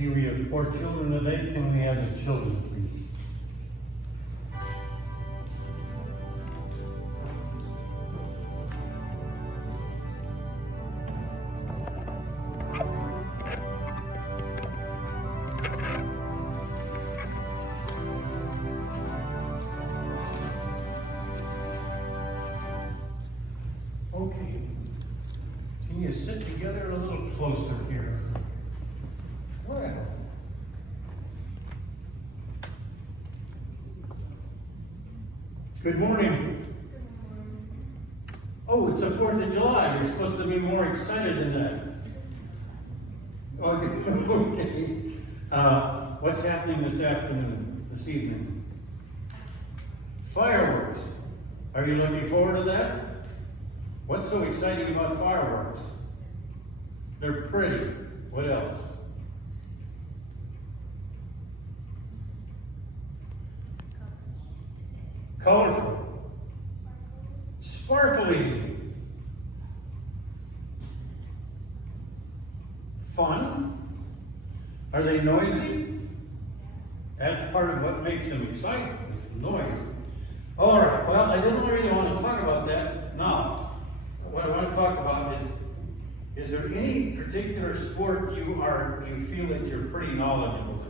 See, we have 4 children today. Can we have the children, please? Okay. Can you sit together a little closer here? Well. Good morning. Oh, it's the 4th of July. You're supposed to be more excited than that. Okay. What's happening this afternoon, this evening? Fireworks. Are you looking forward to that? What's so exciting about fireworks? They're pretty. What else? Colorful. Sparkly. Fun. Are they noisy? That's part of what makes them exciting, is the noise. All right, well, I didn't really want to talk about that now. What I want to talk about is there any particular sport you feel that you're pretty knowledgeable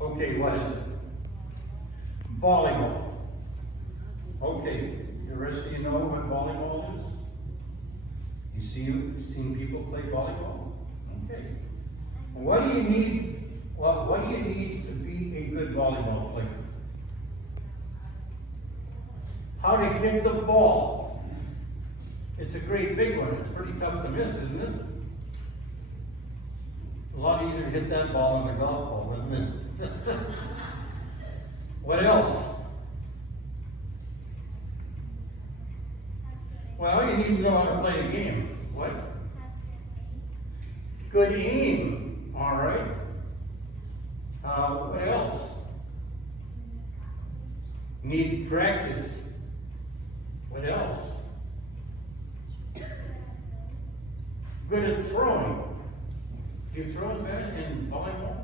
in? Okay, what is it? Volleyball. Okay, the rest of you know what volleyball is? You've seen people play volleyball? Okay. What do you need? Well, what do you need to be a good volleyball player? How to hit the ball. It's a great big one. It's pretty tough to miss, isn't it? A lot easier to hit that ball than a golf ball, isn't it? What else? Well, you need to know how to play a game. What? Good aim. All right. What else? Need practice. What else? Good at throwing. Do you throw it better in volleyball?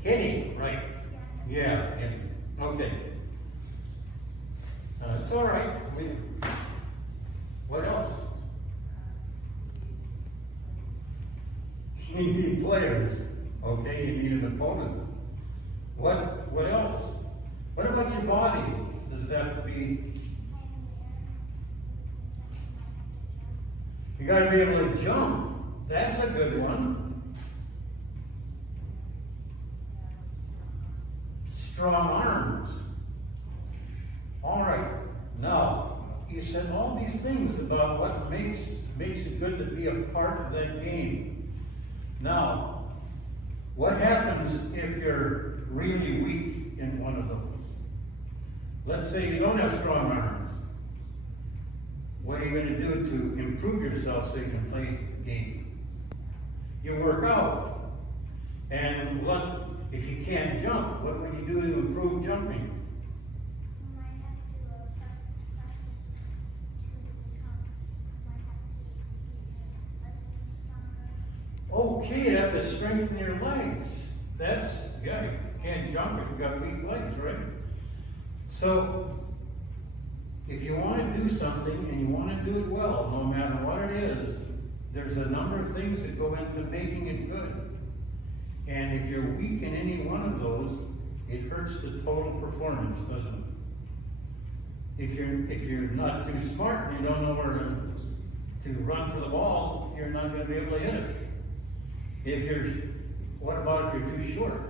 Hitting, right? Yeah, hitting. Okay. It's all right. What else? You need players. Okay, you need an opponent. What else? What about your body? Does it have to be? You got to be able to jump. That's a good one. Strong arms. All right. Now, you said all these things about what makes it good to be a part of that game. Now, what happens if you're really weak in one of those? Let's say you don't have strong arms. What are you going to do to improve yourself so you can play the game? You work out. And if you can't jump, what would you do to improve jumping? Okay, you have to strengthen your legs. Yeah, you can't jump if you've got weak legs, right? So, if you want to do something and you want to do it well, no matter what it is, there's a number of things that go into making it good. And if you're weak in any one of those, it hurts the total performance, doesn't it? If you're not too smart and you don't know where to run for the ball, you're not going to be able to hit it. What about if you're too short?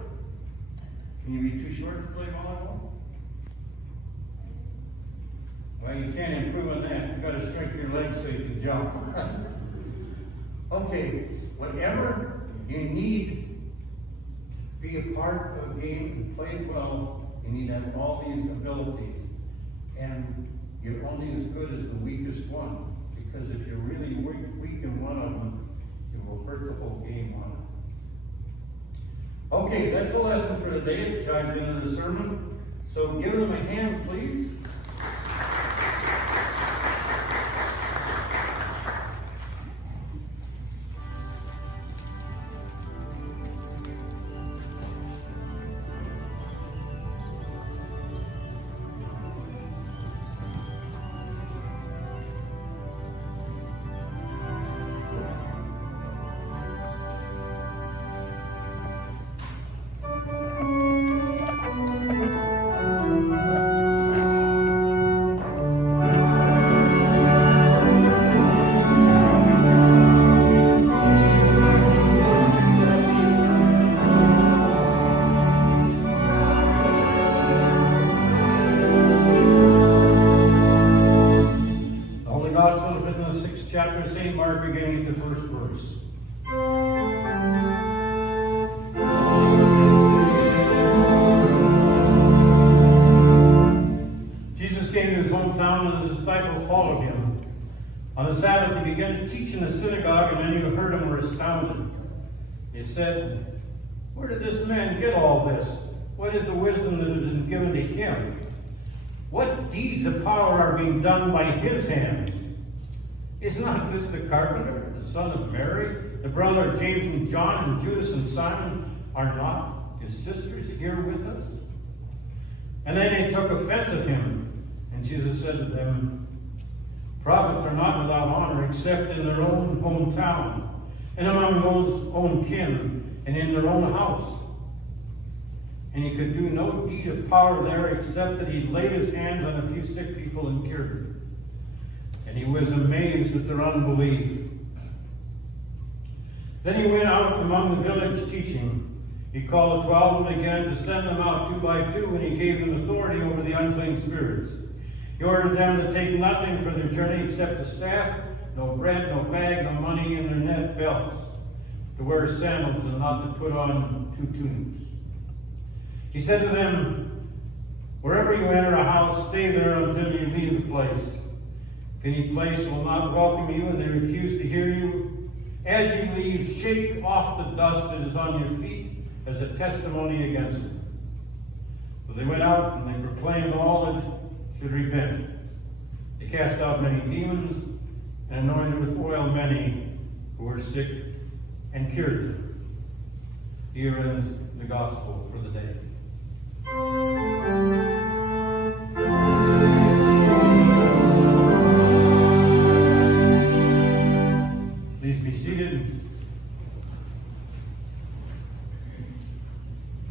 Can you be too short to play volleyball? Well, you can't improve on that. You've got to strengthen your legs so you can jump. Okay, whatever you need to be a part of a game and play it well, you need to have all these abilities. And you're only as good as the weakest one. Because if you're really weak in one of them, it will hurt the whole game on it. Okay, that's the lesson for today. It ties into the sermon. So give them a hand, please. first verse. Jesus came to his hometown, and his disciples followed him. On the Sabbath, he began to teach in the synagogue, and many who heard him were astounded. They said, "Where did this man get all this? What is the wisdom that has been given to him? What deeds of power are being done by his hands? Is not this the carpenter, the son of Mary, the brother of James and John, and Judas and Simon? Are not his sisters here with us?" And then they took offense at him. And Jesus said to them, "Prophets are not without honor except in their own hometown, and among those own kin, and in their own house." And he could do no deed of power there except that he laid his hands on a few sick people and cured them. And he was amazed at their unbelief. Then he went out among the village teaching. He called the 12 and began to send them out 2 by 2, and he gave them authority over the unclean spirits. He ordered them to take nothing for their journey except a staff, no bread, no bag, no money in their net belts, to wear sandals and not to put on 2 tunics. He said to them, "Wherever you enter a house, stay there until you leave the place. If any place will not welcome you and they refuse to hear you, as you leave, shake off the dust that is on your feet as a testimony against them." So they went out and they proclaimed all that should repent. They cast out many demons and anointed with oil many who were sick and cured them. Here ends the gospel for the day. Please be seated.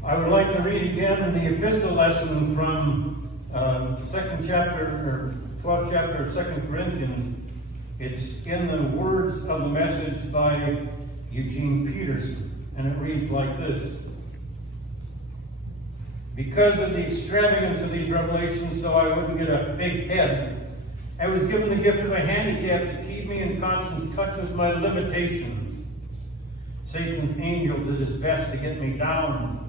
I would like to read again the epistle lesson from the 2nd chapter, or 12th chapter of 2 Corinthians. It's in the words of the message by Eugene Peterson, and it reads like this. "Because of the extravagance of these revelations, so I wouldn't get a big head, I was given the gift of a handicap to keep me in constant touch with my limitations. Satan's angel did his best to get me down.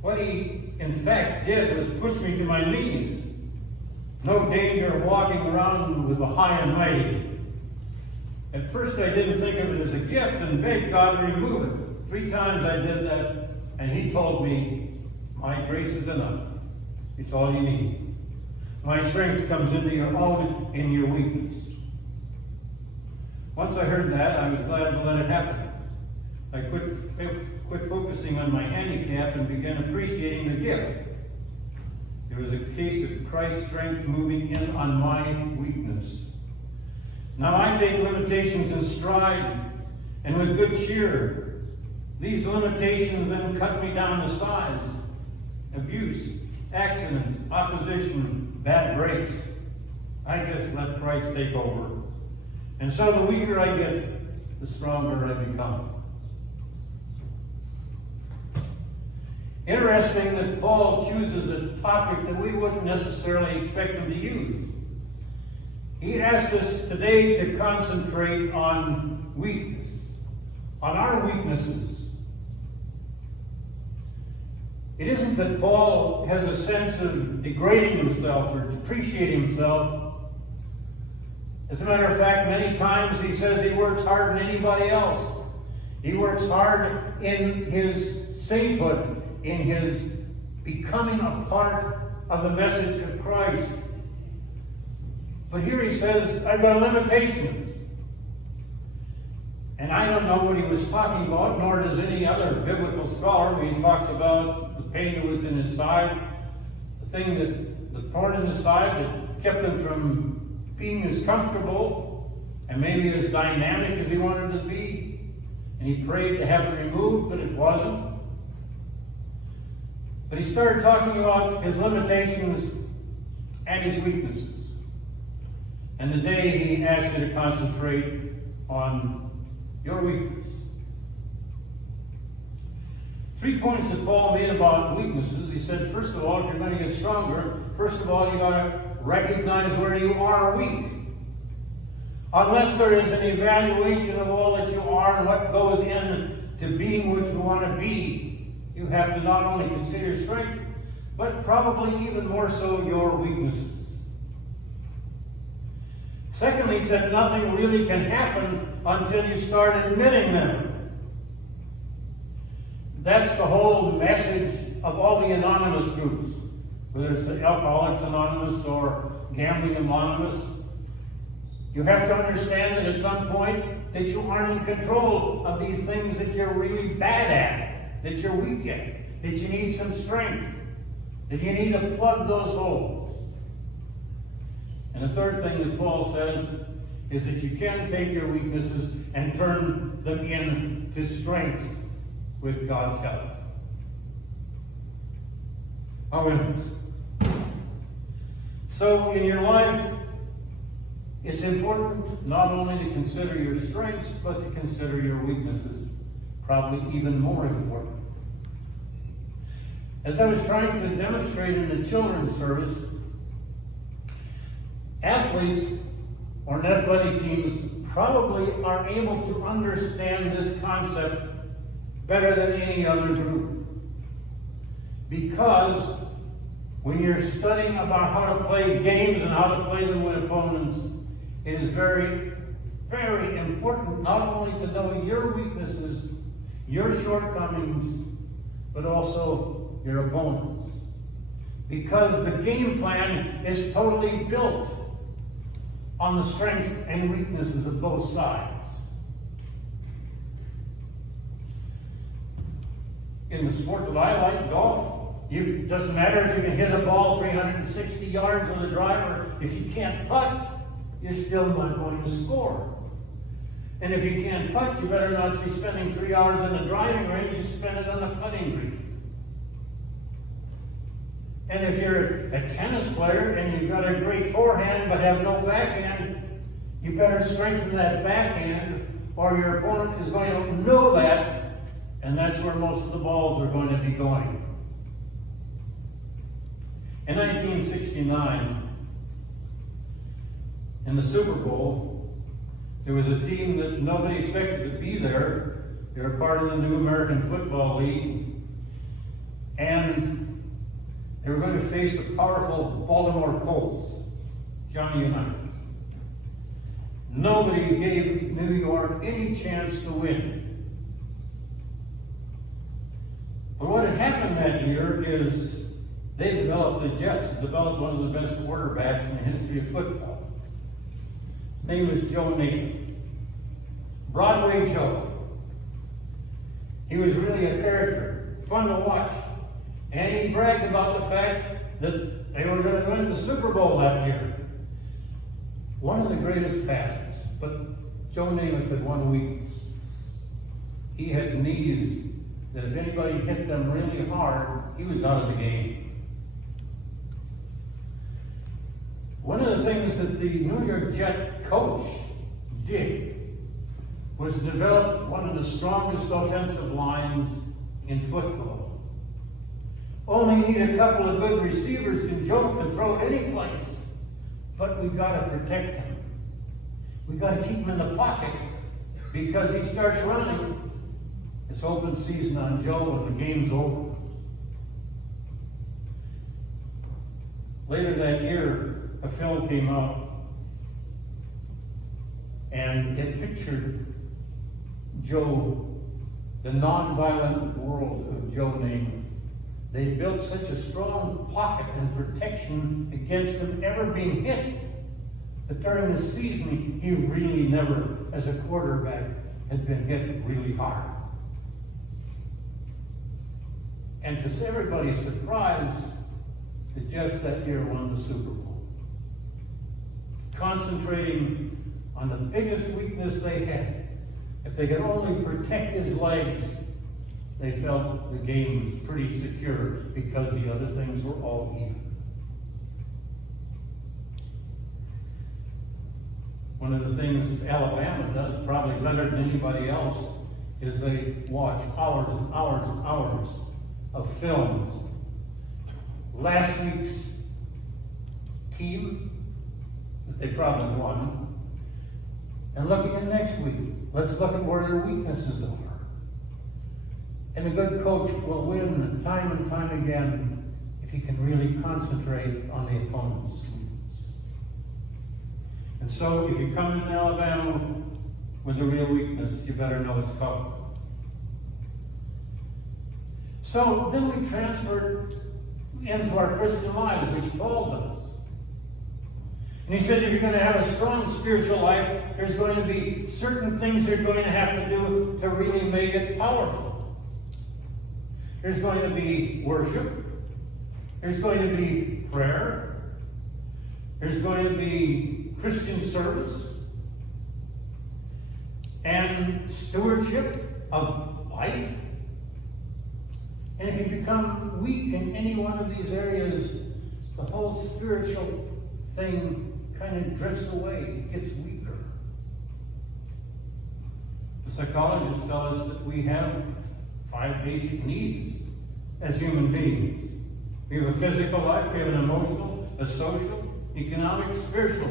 What he, in fact, did was push me to my knees. No danger of walking around with the high and mighty. At first I didn't think of it as a gift and begged God to remove it. 3 times I did that, and he told me, 'My grace is enough. It's all you need. My strength comes into your own in your weakness.' Once I heard that, I was glad to let it happen. I quit focusing on my handicap and began appreciating the gift. It was a case of Christ's strength moving in on my weakness. Now I take limitations in stride and with good cheer. These limitations then cut me down to size. Abuse, accidents, opposition, bad breaks. I just let Christ take over. And so the weaker I get, the stronger I become." Interesting that Paul chooses a topic that we wouldn't necessarily expect him to use. He asks us today to concentrate on weakness, on our weaknesses. It isn't that Paul has a sense of degrading himself or depreciating himself. As a matter of fact, many times he says he works harder than anybody else. He works hard in his sainthood, in his becoming a part of the message of Christ. But here he says, "I've got limitations." And I don't know what he was talking about, nor does any other biblical scholar when he talks about the pain that was in his side, the thorn in his side that kept him from being as comfortable and maybe as dynamic as he wanted to be. And he prayed to have it removed, but it wasn't. But he started talking about his limitations and his weaknesses. And today he asked you to concentrate on your weakness. 3 points that Paul made about weaknesses. He said, first of all, if you're going to get stronger, first of all, you got to recognize where you are weak. Unless there is an evaluation of all in what goes into being what you want to be, you have to not only consider your strength, but probably even more so your weaknesses. Secondly, he said nothing really can happen until you start admitting them. That's the whole message of all the anonymous groups, whether it's Alcoholics Anonymous or Gambling Anonymous. You have to understand that at some point that you aren't in control of these things that you're really bad at, that you're weak at, that you need some strength, that you need to plug those holes. And the third thing that Paul says is that you can take your weaknesses and turn them into strength with God's help. Our witness. So in your life, it's important not only to consider your strengths, but to consider your weaknesses. Probably even more important. As I was trying to demonstrate in the children's service, athletes or athletic teams probably are able to understand this concept better than any other group. Because when you're studying about how to play games and how to play them with opponents, it is very, very important not only to know your weaknesses, your shortcomings, but also your opponents. Because the game plan is totally built on the strengths and weaknesses of both sides. In the sport that I like, golf, it doesn't matter if you can hit a ball 360 yards on the driver. If you can't putt, you're still not going to score. And if you can't putt, you better not be spending 3 hours in the driving range, you spend it on the putting green. And if you're a tennis player and you've got a great forehand but have no backhand, you better strengthen that backhand or your opponent is going to know that, and that's where most of the balls are going to be going. In 1969, in the Super Bowl, there was a team that nobody expected to be there. They were part of the new American Football League. And they were going to face the powerful Baltimore Colts, Johnny Unitas. Nobody gave New York any chance to win. But what had happened that year is the Jets developed one of the best quarterbacks in the history of football. His name was Joe Namath. Broadway Joe. He was really a character, fun to watch. And he bragged about the fact that they were going to win the Super Bowl that year. One of the greatest passers, but Joe Namath had one weakness. He had knees that if anybody hit them really hard, he was out of the game. One of the things that the New York Jet coach did was develop one of the strongest offensive lines in football. Only need a couple of good receivers, and Joe can throw it any place. But we've got to protect him. We've got to keep him in the pocket, because he starts running. It's open season on Joe and the game's over. Later that year, a film came out, and it pictured Joe, the nonviolent world of Joe Namath. They built such a strong pocket and protection against him ever being hit, that during the season, he really never, as a quarterback, had been hit really hard. And to everybody's surprise, the Jets that year won the Super Bowl. Concentrating on the biggest weakness they had. If they could only protect his legs, they felt the game was pretty secure, because the other things were all even. One of the things that Alabama does, probably better than anybody else, is they watch hours and hours and hours of films. Last week's team, that they probably won, And looking at next week, let's look at where their weaknesses are. And a good coach will win time and time again if he can really concentrate on the opponent's weakness. And so if you come in Alabama with a real weakness, you better know it's covered. So then we transfer into our Christian lives, which Paul does. And he said if you're going to have a strong spiritual life, there's going to be certain things you're going to have to do to really make it powerful. There's going to be worship. There's going to be prayer. There's going to be Christian service. And stewardship of life. And if you become weak in any one of these areas, the whole spiritual thing kind of drifts away. It gets weaker. The psychologists tell us that we have 5 basic needs as human beings. We have a physical life, we have an emotional, a social, economic, spiritual.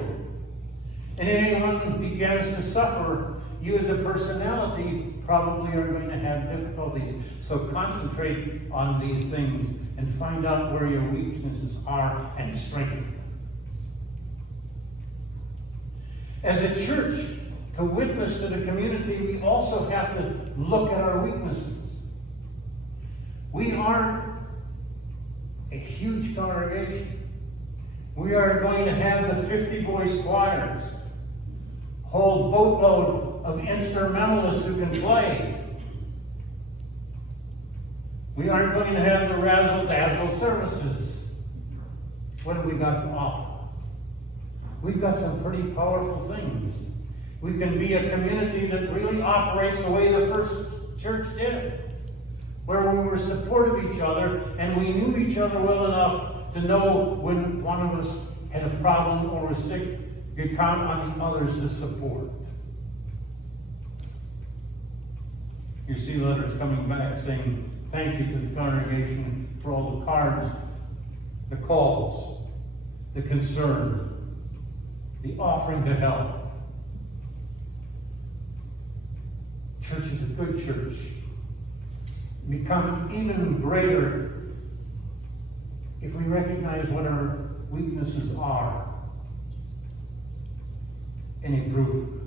And if anyone begins to suffer, you as a personality probably are going to have difficulties. So concentrate on these things and find out where your weaknesses are and strengthen them. As a church, to witness to the community, we also have to look at our weaknesses. We aren't a huge congregation. We are going to have the 50-voice choirs, whole boatload of instrumentalists who can play. We aren't going to have the razzle-dazzle services. What have we got to offer? We've got some pretty powerful things. We can be a community that really operates the way the first church did, where we were supportive of each other and we knew each other well enough to know when one of us had a problem or was sick, you could count on the others to support. You see letters coming back saying thank you to the congregation for all the cards, the calls, the concern, the offering to help. Church is a good church. Become even greater if we recognize what our weaknesses are and improve them.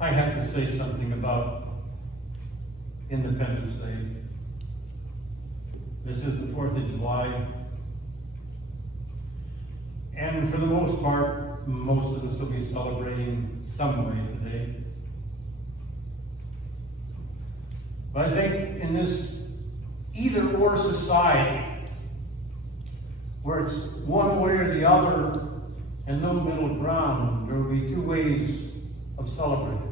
I have to say something about Independence Day. This is the 4th of July. And for the most part, most of us will be celebrating some way today. But I think in this either-or society, where it's one way or the other and no middle ground, there will be 2 ways of celebrating.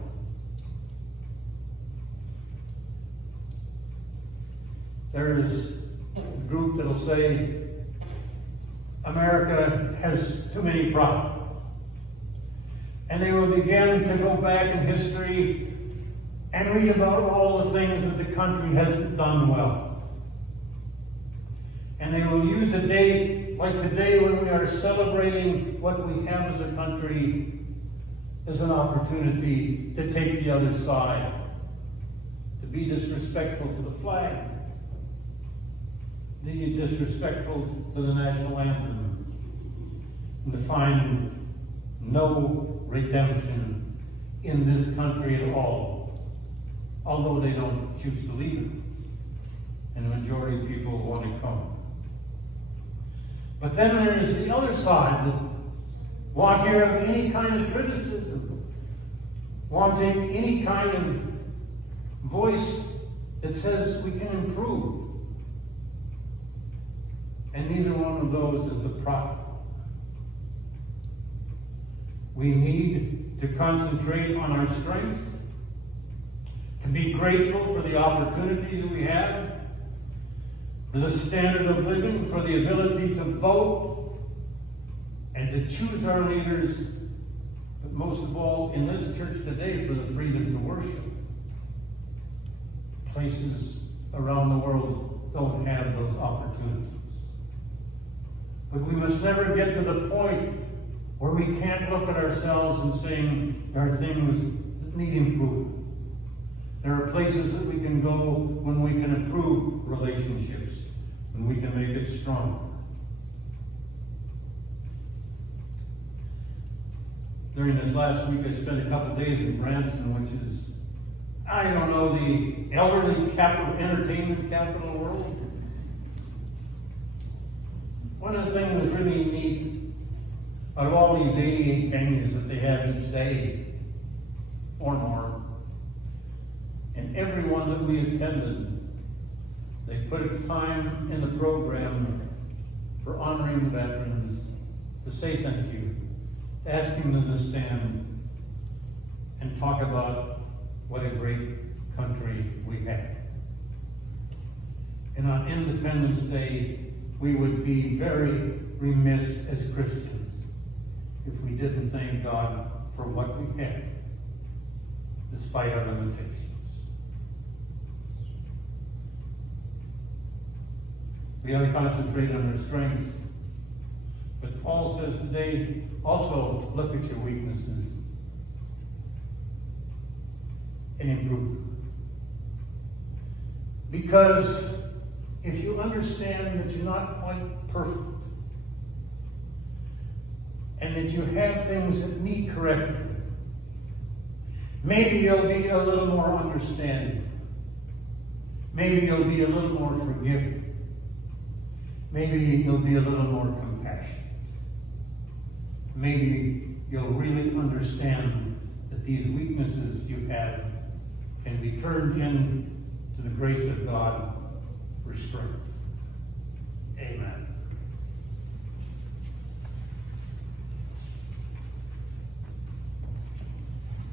There is a group that will say, America has too many problems. And they will begin to go back in history and read about all the things that the country hasn't done well. And they will use a day like today when we are celebrating what we have as a country as an opportunity to take the other side, to be disrespectful to the flag, to be disrespectful to the national anthem, and to find no redemption in this country at all, although they don't choose to leave it, and the majority of people want to come. But then there is the other side that won't hear of any kind of criticism, won't take any kind of voice that says we can improve. And neither one of those is the proper. We need to concentrate on our strengths, to be grateful for the opportunities we have, for the standard of living, for the ability to vote, and to choose our leaders, but most of all, in this church today, for the freedom to worship. Places around the world don't have those opportunities. But we must never get to the point where we can't look at ourselves and saying there are things that need improvement. There are places that we can go when we can improve relationships, when we can make it stronger. During this last week, I spent a couple days in Branson, which is, I don't know, the elderly entertainment capital of the world. One of the things that was really neat, out of all these 88 venues that they have each day, or more, and every one that we attended, they put a time in the program for honoring the veterans, to say thank you, asking them to stand and talk about what a great country we have. And on Independence Day, we would be very remiss as Christians if we didn't thank God for what we had, despite our limitations. We have to concentrate on our strengths. But Paul says today, also look at your weaknesses and improve them. Because if you understand that you're not quite perfect, and that you have things that need correcting, maybe you'll be a little more understanding. Maybe you'll be a little more forgiving. Maybe you'll be a little more compassionate. Maybe you'll really understand that these weaknesses you have can be turned into the grace of God for strength. Amen.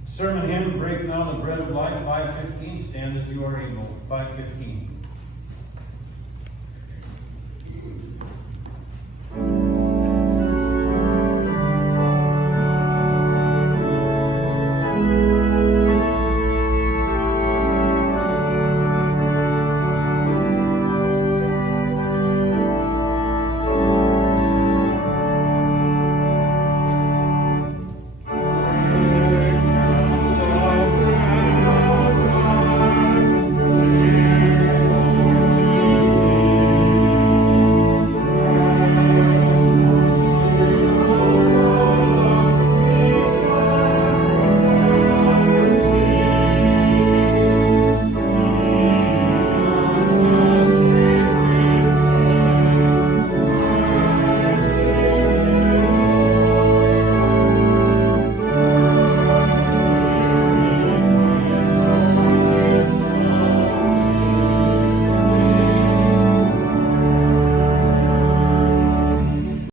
Sermon hymn, Break Now the Bread of Life, 5:15. Stand as you are able. 5:15.